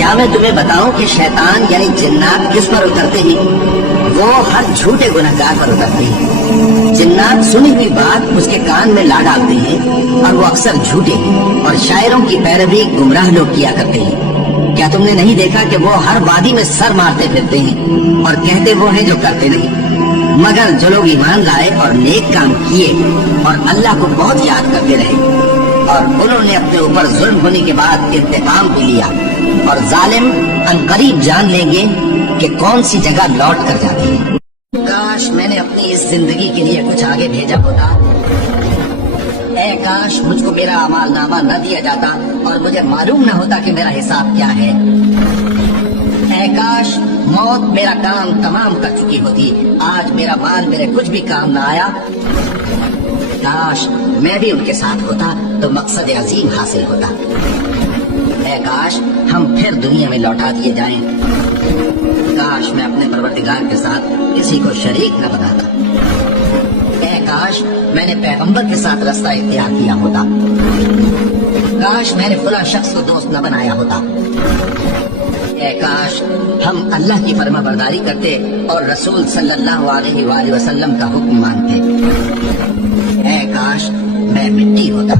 کیا میں تمہیں بتاؤں کہ شیطان یعنی جنات کس پر اترتے ہیں؟ وہ ہر جھوٹے گنہگار پر اترتے ہیں۔ جنات سنی ہوئی بات اس کے کان میں لا ڈالتے ہیں اور وہ اکثر جھوٹے اور شاعروں کی پیروی گمراہ لوگ کیا کرتے ہیں۔ کیا تم نے نہیں دیکھا کہ وہ ہر وادی میں سر مارتے پھرتے ہیں اور کہتے وہ ہیں جو کرتے نہیں؟ مگر جو لوگ ایمان لائے اور نیک کام کیے اور اللہ کو بہت یاد کرتے رہے اور انہوں نے اپنے اوپر ظلم ہونے کے بعد انتقام بھی لیا، اور ظالم عنقریب جان لیں گے کہ کون سی جگہ لوٹ کر جاتے ہیں۔ کاش میں نے اپنی اس زندگی کے لیے کچھ آگے بھیجا ہوتا۔ اے کاش مجھ کو میرا اعمال نامہ نہ دیا جاتا اور مجھے معلوم نہ ہوتا کہ میرا حساب کیا ہے۔ اے کاش موت میرا کام تمام کر چکی ہوتی، آج میرا مال میرے کچھ بھی کام نہ آیا۔ کاش میں بھی ان کے ساتھ ہوتا تو مقصد عظیم حاصل ہوتا۔ اے کاش ہم پھر دنیا میں لوٹا دیے جائیں۔ کاش میں اپنے پروردگار کے ساتھ کسی کو شریک نہ بناتا۔ اے کاش میں نے پیغمبر کے ساتھ رستہ اختیار کیا ہوتا۔ کاش میں نے فلاں شخص کو دوست نہ بنایا ہوتا۔ اے کاش ہم اللہ کی فرما برداری کرتے اور رسول صلی اللہ علیہ وآلہ وسلم کا حکم مانتے۔ اے کاش میں مٹی ہوتا۔